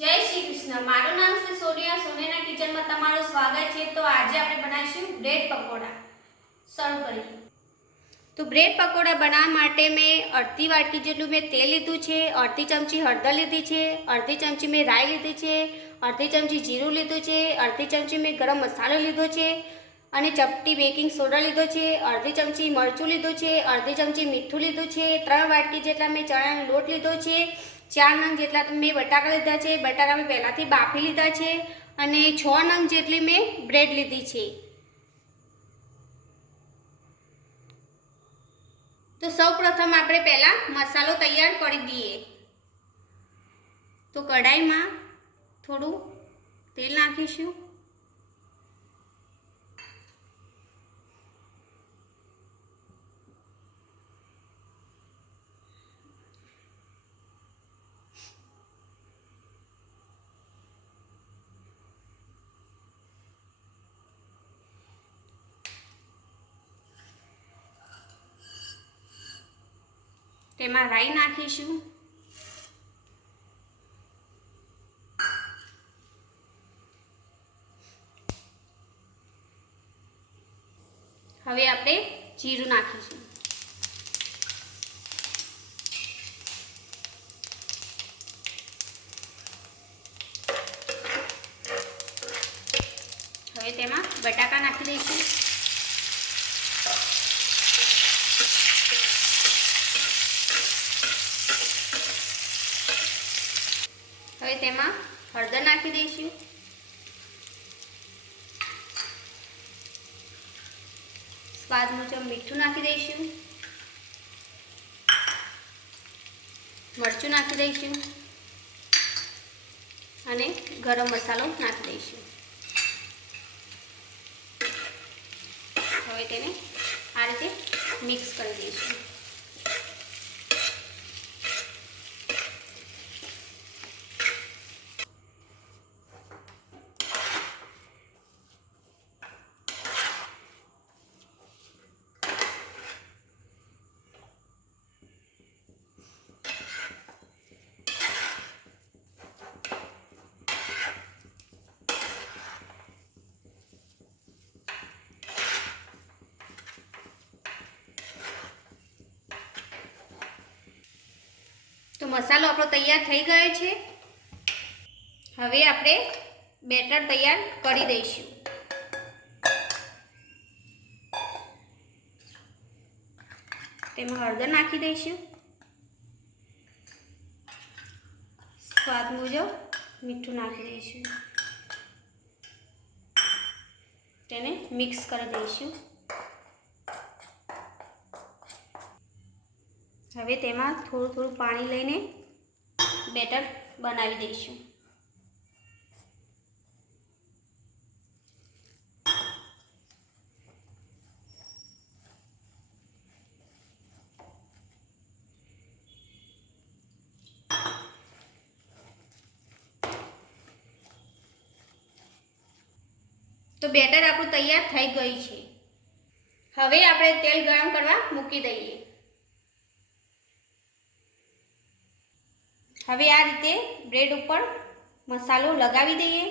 જય શ્રી કૃષ્ણ। મારું નામ છે સોનિયા। સોનિયાના કિચનમાં તમારું સ્વાગત છે। તો આજે આપણે બનાવીશું બ્રેડ પકોડા। શરૂ કરીએ। તો બ્રેડ પકોડા બનાવવા માટે મેં અડધી વાટકી જેટલું મેં તેલ લીધું છે, અડધી ચમચી હળદર લીધી છે, અડધી ચમચી મેં રાઈ લીધી છે, અડધી ચમચી જીરું લીધું છે, અડધી ચમચી મેં ગરમ મસાલો લીધો છે અને ચપટી બેકિંગ સોડા લીધો છે, અડધી ચમચી મરચું લીધું છે, અડધી ચમચી મીઠું લીધું છે, 3 વાટકી જેટલા મેં ચણાનો લોટ લીધો છે, 4 નંગ જેટલા મેં બટાકા લીધા છે, બટાકા મેં પહેલાંથી બાફી લીધા છે અને 6 નંગ જેટલી મેં બ્રેડ લીધી છે। તો સૌપ્રથમ આપણે પહેલાં મસાલો તૈયાર કરી દઈએ। તો કઢાઈમાં થોડું તેલ નાખીશું। તેમાં રાઈ નાખીશું। હવે આપણે જીરું નાખીશું। હવે તેમાં બટાકા નાખી દઈશું। હવે તેમાં હળદર નાખી દઈશું। સ્વાદ મુજબ મીઠું નાખી દઈશું। મરચું નાખી દઈશું અને ગરમ મસાલો નાખી દઈશું। હવે તેને આ રીતે મિક્સ કરી દઈશું। તો મસાલો આપણો તૈયાર થઈ ગયો છે। હવે આપણે બેટર તૈયાર કરી દઈશું। તેમાં હળદર નાખી દઈશું। સ્વાદ મુજબ મીઠું નાખી દઈશું। તેને મિક્સ કરી દઈશું। હવે તેમાં થોડું થોડું પાણી લઈને બેટર બનાવી દઈશું। તો બેટર આપણું તૈયાર થઈ ગયું છે। હવે આપણે તેલ ગરમ કરવા મૂકી દઈએ। હવે આ રીતે બ્રેડ ઉપર મસાલો લગાવી દઈએ।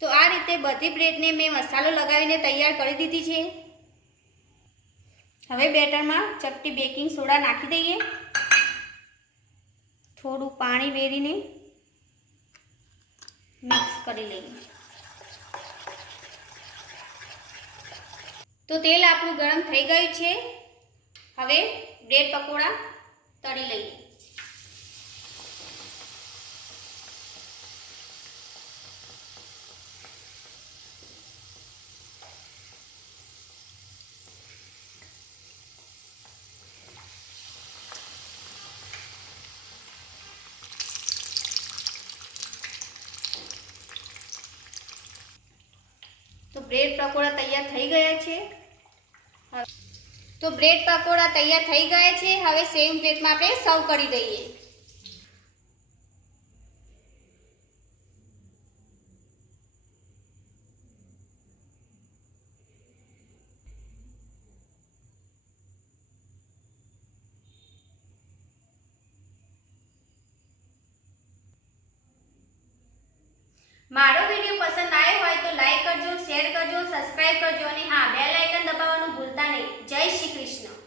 તો આ રીતે બધી બ્રેડને મેં મસાલો લગાવીને તૈયાર કરી દીધી છે। હવે બેટરમાં ચપટી બેકિંગ સોડા નાખી દઈએ। થોડું પાણી વેરીને મિક્સ કરી લઈએ। તો તેલ આપણું ગરમ થઈ ગયું છે। હવે બ્રેડ પકોડા તળી લઈએ। તો બ્રેડ પકોડા તૈયાર થઈ ગયા છે. તો બ્રેડ પકોડા તૈયાર થઈ ગયા છે. હવે સેમ પ્લેટમાં આપણે સર્વ કરી દઈએ.